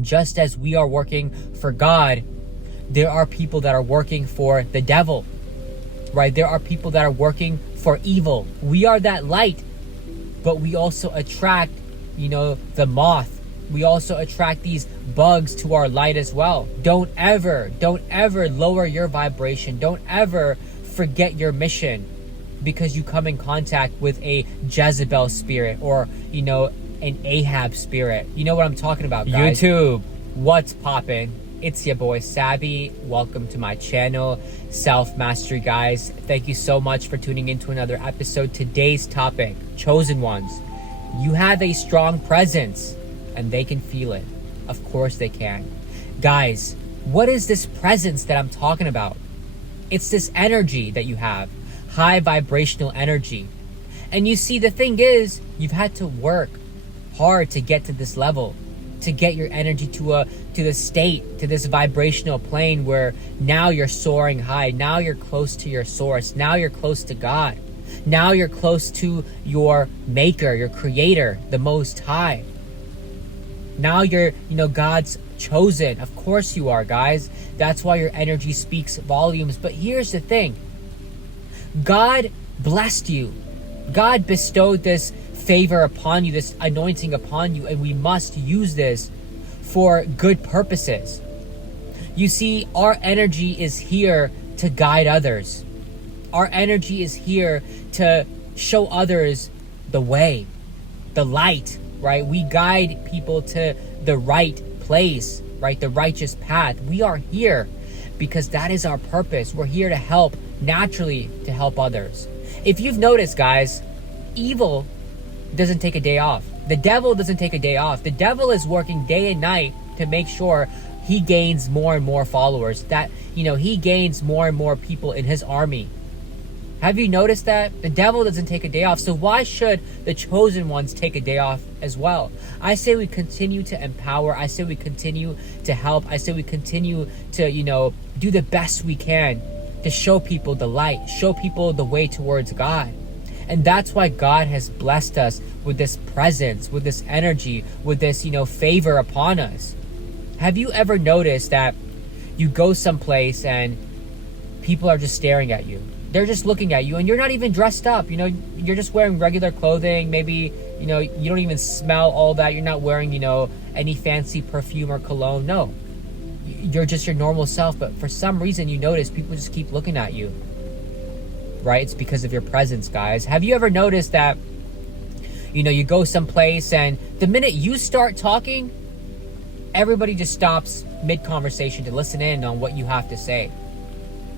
Just as we are working for God, there are people that are working for the devil, right? There are people that are working for evil. We are that light, but we also attract, the moth. We also attract these bugs to our light as well. Don't ever lower your vibration. Don't ever forget your mission because you come in contact with a Jezebel spirit or, an Ahab spirit. You know what I'm talking about, guys. YouTube, what's poppin'? It's your boy Sabby. Welcome to my channel, Self Mastery, guys. Thank you so much for tuning into another episode. Today's topic, chosen ones. You have a strong presence and they can feel it. Of course they can. Guys, what is this presence that I'm talking about? It's this energy that you have, high vibrational energy. And you see, the thing is, you've had to work hard to get to this level, to get your energy to the state, to this vibrational plane where now you're soaring high. Now you're close to your source. Now you're close to God. Now you're close to your maker, your creator, the Most High. Now you're, God's chosen. Of course you are, guys. That's why your energy speaks volumes. But here's the thing. God blessed you. God bestowed this favor upon you, this anointing upon you, and we must use this for good purposes. You see, our energy is here to guide others. Our energy is here to show others the way, the light, right? We guide people to the right place, right? The righteous path. We are here because that is our purpose. We're here to help, naturally to help others. If you've noticed, guys, evil doesn't take a day off. The devil doesn't take a day off. The devil is working day and night to make sure he gains more and more followers, that, he gains more and more people in his army. Have you noticed that? The devil doesn't take a day off. So why should the chosen ones take a day off as well? I say we continue to empower. I say we continue to help. I say we continue to, do the best we can to show people the light, show people the way towards God. And that's why God has blessed us with this presence, with this energy, with this, favor upon us. Have you ever noticed that you go someplace and people are just staring at you? They're just looking at you and you're not even dressed up. You're just wearing regular clothing. Maybe, you don't even smell all that. You're not wearing, any fancy perfume or cologne. No, you're just your normal self. But for some reason, you notice people just keep looking at you. Right? It's because of your presence, guys. Have you ever noticed that, you go someplace and the minute you start talking, everybody just stops mid-conversation to listen in on what you have to say?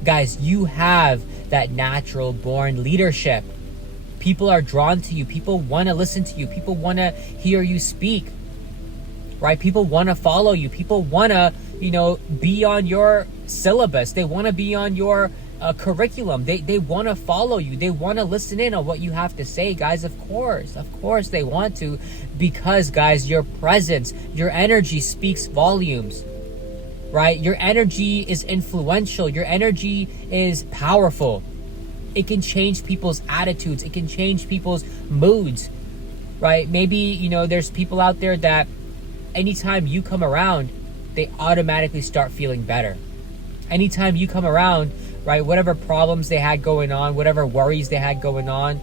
Guys, you have that natural born leadership. People are drawn to you. People want to listen to you. People want to hear you speak. Right? People want to follow you. People want to, be on your syllabus. They want to be on your curriculum. They want to follow you. They want to listen in on what you have to say, guys. Of course they want to, because, guys, your presence, your energy speaks volumes, right? Your energy is influential. Your energy is powerful. It can change people's attitudes. It can change people's moods, right? Maybe, there's people out there that anytime you come around, they automatically start feeling better. Anytime you come around, right, whatever problems they had going on, whatever worries they had going on,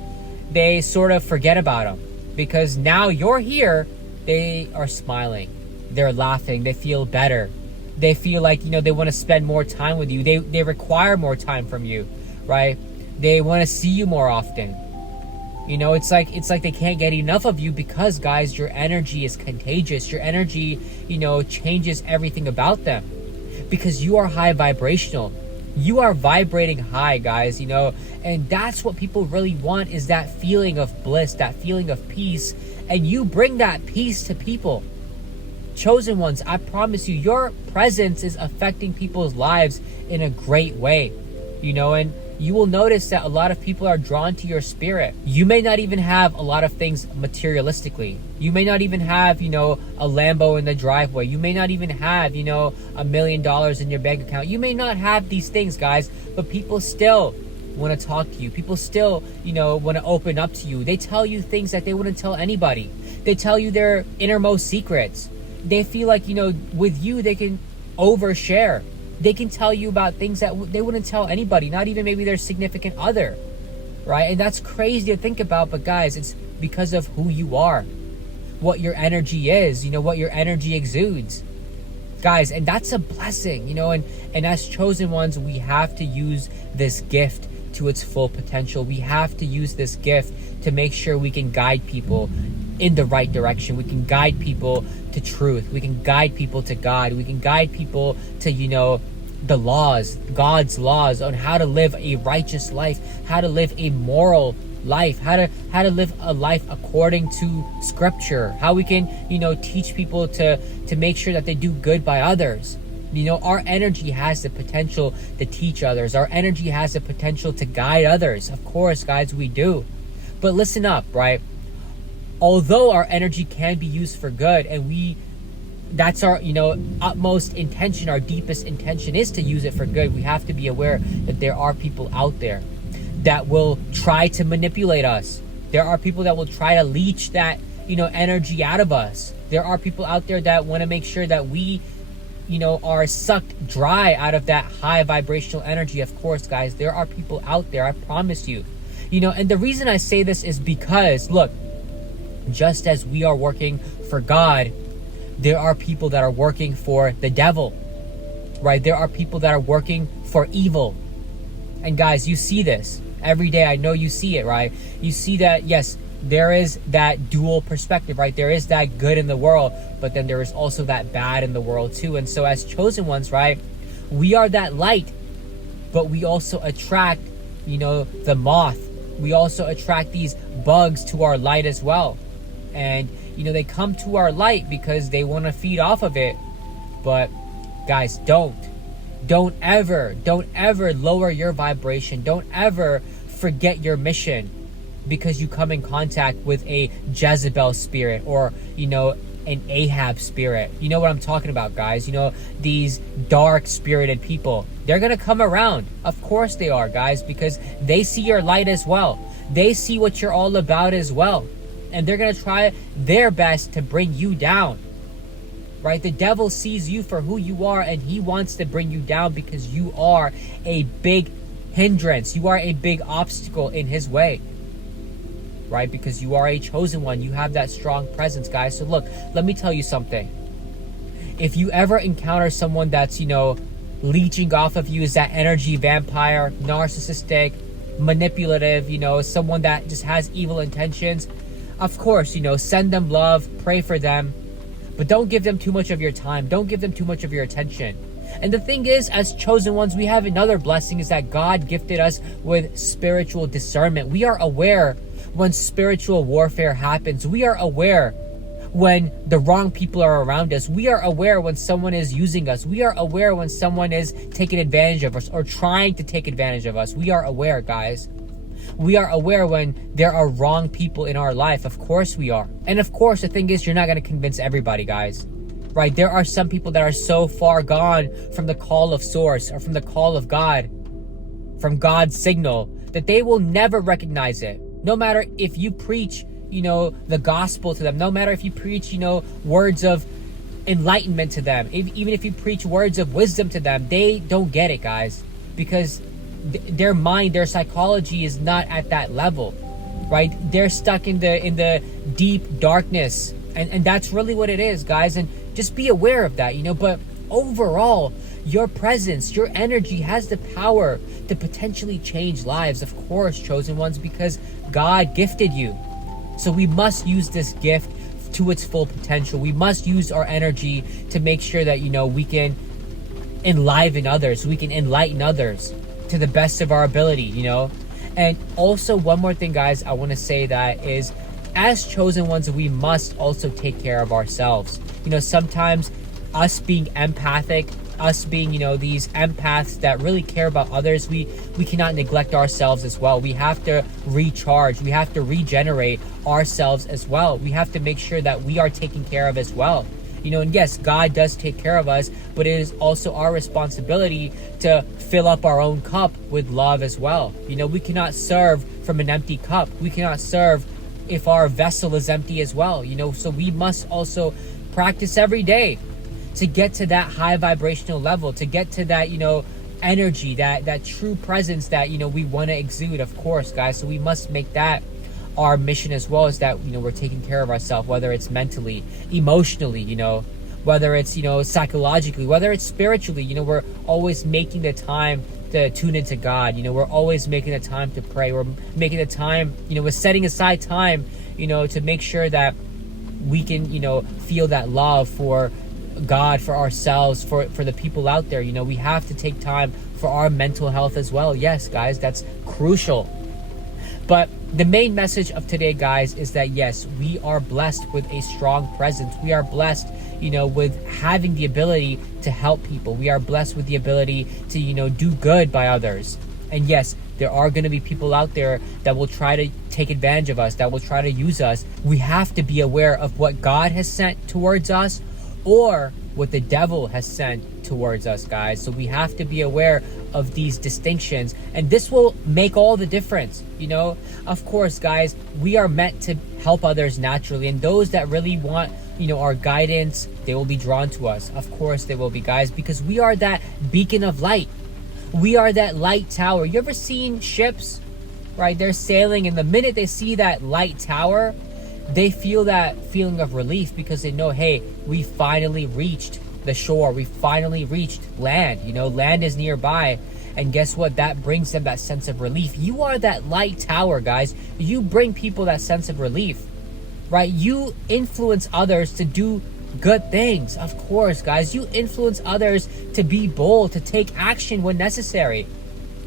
they sort of forget about them. Because now you're here, they are smiling. They're laughing. They feel better. They feel like, they want to spend more time with you. They require more time from you, right? They want to see you more often. It's like they can't get enough of you because, guys, your energy is contagious. Your energy, changes everything about them because you are high vibrational. You are vibrating high, guys, and that's what people really want, is that feeling of bliss, that feeling of peace. And you bring that peace to people. Chosen ones, I promise you, your presence is affecting people's lives in a great way, and you will notice that a lot of people are drawn to your spirit. You may not even have a lot of things materialistically. You may not even have, a Lambo in the driveway. You may not even have, $1 million in your bank account. You may not have these things, guys, but people still want to talk to you. People still, want to open up to you. They tell you things that they wouldn't tell anybody. They tell you their innermost secrets. they feel like, with you, they can overshare. They can tell you about things that they wouldn't tell anybody, not even maybe their significant other, right? And that's crazy to think about, but guys, it's because of who you are, what your energy is, what your energy exudes, guys. And that's a blessing, and as chosen ones, we have to use this gift to its full potential. We have to use this gift to make sure we can guide people in the right direction. We can guide people to truth. We can guide people to God. We can guide people to, the laws, God's laws on how to live a righteous life, how to live a moral life, how to live a life according to scripture, how we can, teach people to make sure that they do good by others. Our energy has the potential to teach others. Our energy has the potential to guide others. Of course, guys, we do. But listen up, right? Although our energy can be used for good, and that's our, utmost intention, our deepest intention is to use it for good, we have to be aware that there are people out there that will try to manipulate us. There are people that will try to leech that, energy out of us. There are people out there that want to make sure that we, are sucked dry out of that high vibrational energy. Of course, guys, there are people out there, I promise you. And the reason I say this is because, look, just as we are working for God, there are people that are working for the devil, right? There are people that are working for evil. And guys, you see this every day. I know you see it, right? You see that, yes, there is that dual perspective, right? There is that good in the world, but then there is also that bad in the world too. And so as chosen ones, right, we are that light, but we also attract, the moth. We also attract these bugs to our light as well. And, they come to our light because they want to feed off of it. But guys, don't ever lower your vibration. Don't ever forget your mission because you come in contact with a Jezebel spirit or, an Ahab spirit. You know what I'm talking about, guys. These dark spirited people, they're going to come around. Of course they are, guys, because they see your light as well. They see what you're all about as well. And they're going to try their best to bring you down, right? The devil sees you for who you are, and he wants to bring you down because you are a big hindrance. You are a big obstacle in his way, right? Because you are a chosen one. You have that strong presence, guys. So look, let me tell you something. If you ever encounter someone that's, leeching off of you, is that energy vampire, narcissistic, manipulative, someone that just has evil intentions, of course, send them love, pray for them, but don't give them too much of your time. Don't give them too much of your attention. And the thing is, as chosen ones, we have another blessing, is that God gifted us with spiritual discernment. We are aware when spiritual warfare happens. We are aware when the wrong people are around us. We are aware when someone is using us. We are aware when someone is taking advantage of us or trying to take advantage of us. We are aware, guys. We are aware when there are wrong people in our life. Of course we are. And of course, the thing is, you're not going to convince everybody, guys. Right? There are some people that are so far gone from the call of source or from the call of God, from God's signal, that they will never recognize it. No matter if you preach, the gospel to them, no matter if you preach, words of enlightenment to them, even if you preach words of wisdom to them, they don't get it, guys, because their mind, their psychology is not at that level, right? They're stuck in the deep darkness, and that's really what it is, guys. And just be aware of that, but overall, your presence, your energy has the power to potentially change lives, of course, chosen ones, because God gifted you. So we must use this gift to its full potential. We must use our energy to make sure that, we can enliven others, we can enlighten others to the best of our ability, And also, one more thing, guys, I want to say that is, as chosen ones, we must also take care of ourselves. Sometimes us being empathic, us being, these empaths that really care about others, we cannot neglect ourselves as well. We have to recharge. We have to regenerate ourselves as well. We have to make sure that we are taken care of as well. And yes, God does take care of us, but it is also our responsibility to fill up our own cup with love as well. We cannot serve from an empty cup. We cannot serve if our vessel is empty as well. So we must also practice every day to get to that high vibrational level, to get to that, energy, that true presence that, we want to exude, of course, guys. So we must make that our mission as well, as that, we're taking care of ourselves, whether it's mentally, emotionally, whether it's, psychologically, whether it's spiritually, we're always making the time to tune into God. We're always making the time to pray. We're making the time, we're setting aside time, to make sure that we can, feel that love for God, for ourselves, for the people out there. We have to take time for our mental health as well. Yes, guys, that's crucial. But the main message of today, guys, is that yes, we are blessed with a strong presence. We are blessed, with having the ability to help people. We are blessed with the ability to, do good by others. And yes, there are going to be people out there that will try to take advantage of us, that will try to use us. We have to be aware of what God has sent towards us or what the devil has sent towards us, guys. So we have to be aware of these distinctions, and this will make all the difference. Of course, guys, we are meant to help others naturally, and those that really want, our guidance, they will be drawn to us. Of course they will be, guys, because we are that beacon of light. We are that light tower. You ever seen ships, right? They're sailing, and the minute they see that light tower, they feel that feeling of relief, because they know, hey, we finally reached the shore. We finally reached land. Land is nearby. And guess what? That brings them that sense of relief. You are that light tower, guys. You bring people that sense of relief, right? You influence others to do good things. Of course, guys, you influence others to be bold, to take action when necessary.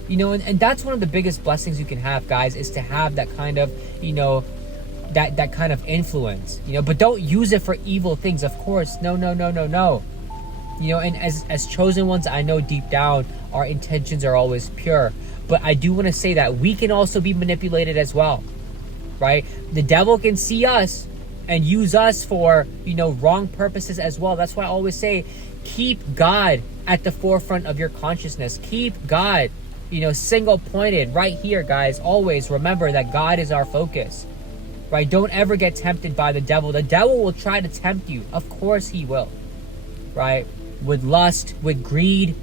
And that's one of the biggest blessings you can have, guys, is to have that kind of, that kind of influence, but don't use it for evil things. Of course, no. And as chosen ones, I know deep down our intentions are always pure, but I do want to say that we can also be manipulated as well, right? The devil can see us and use us for, wrong purposes as well. That's why I always say, keep God at the forefront of your consciousness. Keep God, single pointed right here, guys. Always remember that God is our focus. Right? Don't ever get tempted by the devil. The devil will try to tempt you. Of course he will. Right? With lust, with greed,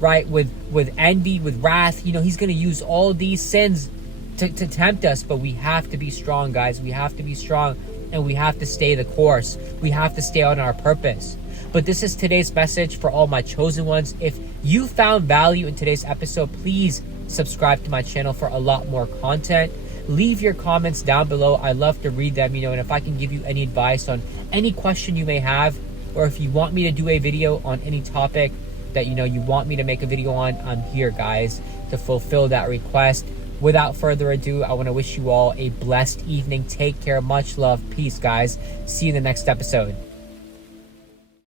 right? With envy, with wrath. He's going to use all these sins to tempt us. But we have to be strong, guys. We have to be strong, and we have to stay the course. We have to stay on our purpose. But this is today's message for all my chosen ones. If you found value in today's episode, please subscribe to my channel for a lot more content. Leave your comments down below. I love to read them, and if I can give you any advice on any question you may have, or if you want me to do a video on any topic that you want me to make a video on, I'm here, guys, to fulfill that request. Without further ado, I want to wish you all a blessed evening. Take care. Much love. Peace, guys. See you in the next episode.